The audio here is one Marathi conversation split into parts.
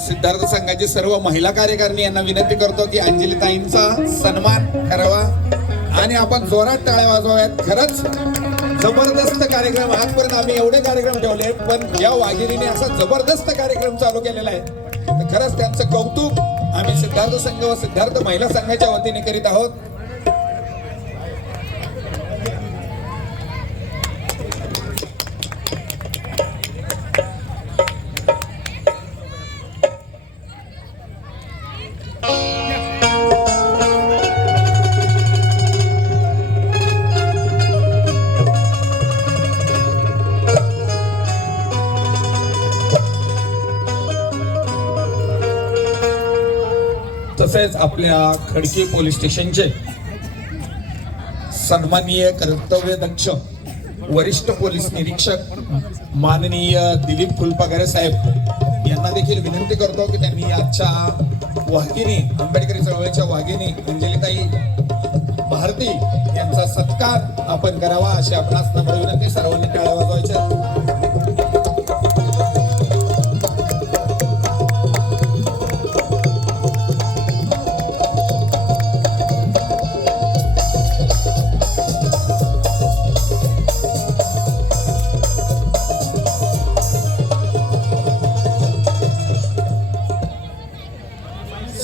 सिद्धार्थ संघाची सर्व महिला कार्यकारिणी यांना विनंती करतो की अंजलीताईंचा सन्मान करावा आणि आपण जोरात टाळ्या वाजवाव्यात। खरंच जबरदस्त कार्यक्रम, आजपर्यंत आम्ही एवढे कार्यक्रम ठेवले पण या वाघिणीने असा जबरदस्त कार्यक्रम चालू केलेला आहे, तर खरंच त्यांचं कौतुक आम्ही सिद्धार्थ संघ व सिद्धार्थ महिला संघाच्या वतीने करीत आहोत। तसेच आपल्या खडकी पोलीस स्टेशनचे सन्माननीय कर्तव्यदक्ष वरिष्ठ पोलीस निरीक्षक माननीय दिलीप फुलपागरे साहेब यांना देखील विनंती करतो की त्यांनी आजच्या वाघिणी आंबेडकरी चळवळीच्या वाघिणी अंजलीताई भारती यांचा सत्कार आपण करावा अशी आपणास नम्र विनंती। सर्वांनी टाळ्या वाजवायच्या।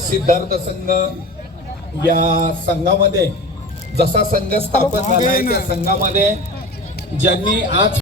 सिद्धार्थ संघ या संघामध्ये जसा संघ स्थापन झालाय त्या संघामध्ये ज्यांनी आज